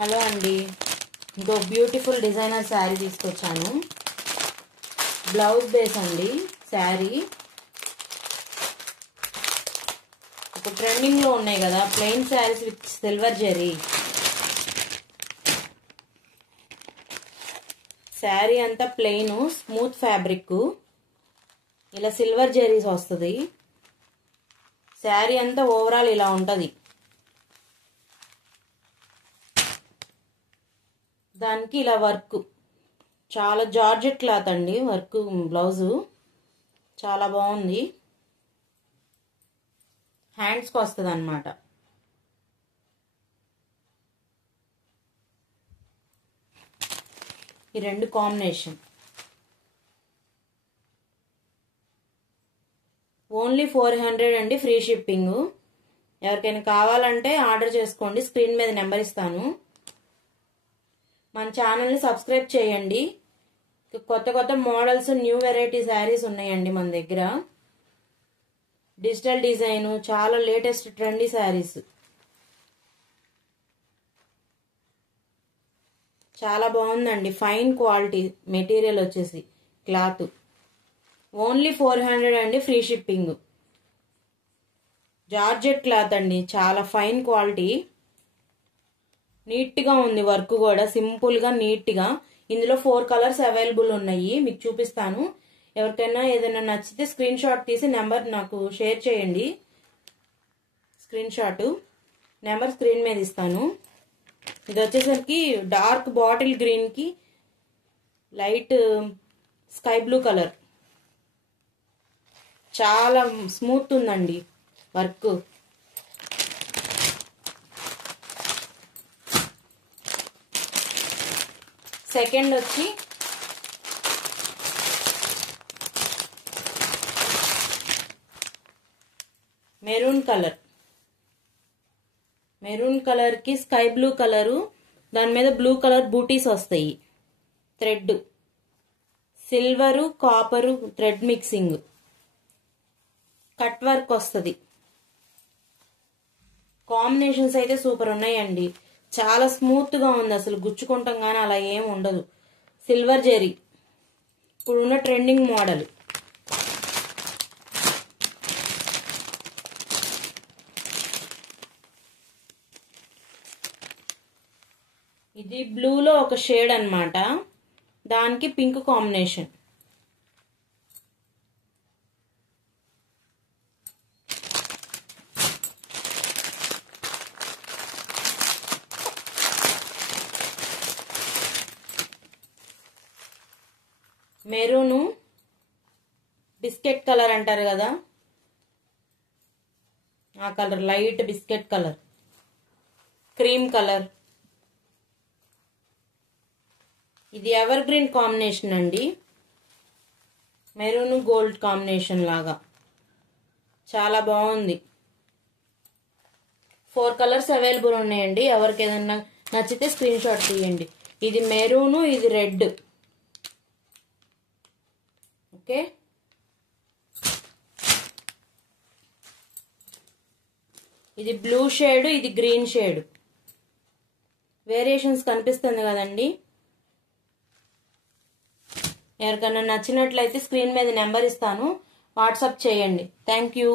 Hello అండి, ఇంకో beautiful designer sari తీసుకొచ్చాను. బ్లౌజ్ బేస్ అండి శారీ. ఇప్పుడు ట్రెండింగ్ లో ఉన్నాయి కదా plain saris with silver zari. Sari అంతా ప్లెయిన్ స్మూత్ ఫ్యాబ్రిక్, ఇలా సిల్వర్ జెరీస్ వస్తుంది. శారీ అంతా ఓవరాల్ ఇలా ఉంటది. దానికి ఇలా వర్క్, చాలా జార్జెట్ క్లాత్ అండి. వర్క్ బ్లౌజు చాలా బాగుంది. హ్యాండ్స్కి వస్తుంది అన్నమాట. ఈ రెండు కాంబినేషన్. ఓన్లీ 400 అండి, ఫ్రీ షిప్పింగ్. ఎవరికైనా కావాలంటే ఆర్డర్ చేసుకోండి. స్క్రీన్ మీద నెంబర్ ఇస్తాను. మన ఛానల్ని సబ్స్క్రైబ్ చేయండి. కొత్త కొత్త మోడల్స్, న్యూ వెరైటీ శారీస్ ఉన్నాయండి మన దగ్గర. డిజిటల్ డిజైన్, చాలా లేటెస్ట్ ట్రెండీ శారీస్. చాలా బాగుందండి. ఫైన్ క్వాలిటీ మెటీరియల్ వచ్చేసి క్లాత్. ఓన్లీ 400 అండి, ఫ్రీ షిప్పింగ్. జార్జెట్ క్లాత్ అండి, చాలా ఫైన్ క్వాలిటీ. నీట్ గా ఉంది వర్క్ కూడా, సింపుల్ గా నీట్ గా. ఇందులో 4 కలర్స్ అవైలబుల్ ఉన్నాయి, మీకు చూపిస్తాను. ఎవరికైనా ఏదైనా నచ్చితే స్క్రీన్ షాట్ తీసి నెంబర్ నాకు షేర్ చేయండి. స్క్రీన్ షాట్ నెంబర్ స్క్రీన్ మీద ఇస్తాను. ఇది వచ్చేసరికి డార్క్ బాటిల్ గ్రీన్ కి లైట్ స్కై బ్లూ కలర్. చాలా స్మూత్ ఉందండి వర్క్. సెకండ్ వచ్చి మెరూన్ కలర్. మెరూన్ కలర్ కి స్కై బ్లూ కలరు, దాని మీద బ్లూ కలర్ బూటీస్ వస్తాయి. Thread, silver copper thread mixing, cut work వస్తుంది. కాంబినేషన్స్ అయితే సూపర్ ఉన్నాయండి. చాలా స్మూత్ గా ఉంది, అసలు గుచ్చుకుంటాం గానీ అలా ఏం ఉండదు. సిల్వర్ జెరీ ఇప్పుడున్న ట్రెండింగ్ మోడల్. ఇది బ్లూలో ఒక షేడ్ అన్నమాట, దానికి pink combination. Maroon biscuit colour అంటారు కదా, ఆ colour, light biscuit colour. Cream colour. ఇది ఎవర్ గ్రీన్ కాంబినేషన్ అండి, మెరూన్ గోల్డ్ కాంబినేషన్ లాగా. చాలా బాగుంది. 4 కలర్స్ అవైలబుల్ ఉన్నాయండి. ఎవరికి ఏదన్నా నచ్చితే స్క్రీన్ షాట్ తీయండి. ఇది మెరూను, ఇది రెడ్. ఓకే, ఇది బ్లూ షేడ్, ఇది గ్రీన్ షేడ్. వేరియేషన్స్ కనిపిస్తుంది కదండి. ఎవరికైనా నచ్చినట్లయితే స్క్రీన్ మీద నెంబర్ ఇస్తాను, వాట్సాప్ చేయండి. Thank you.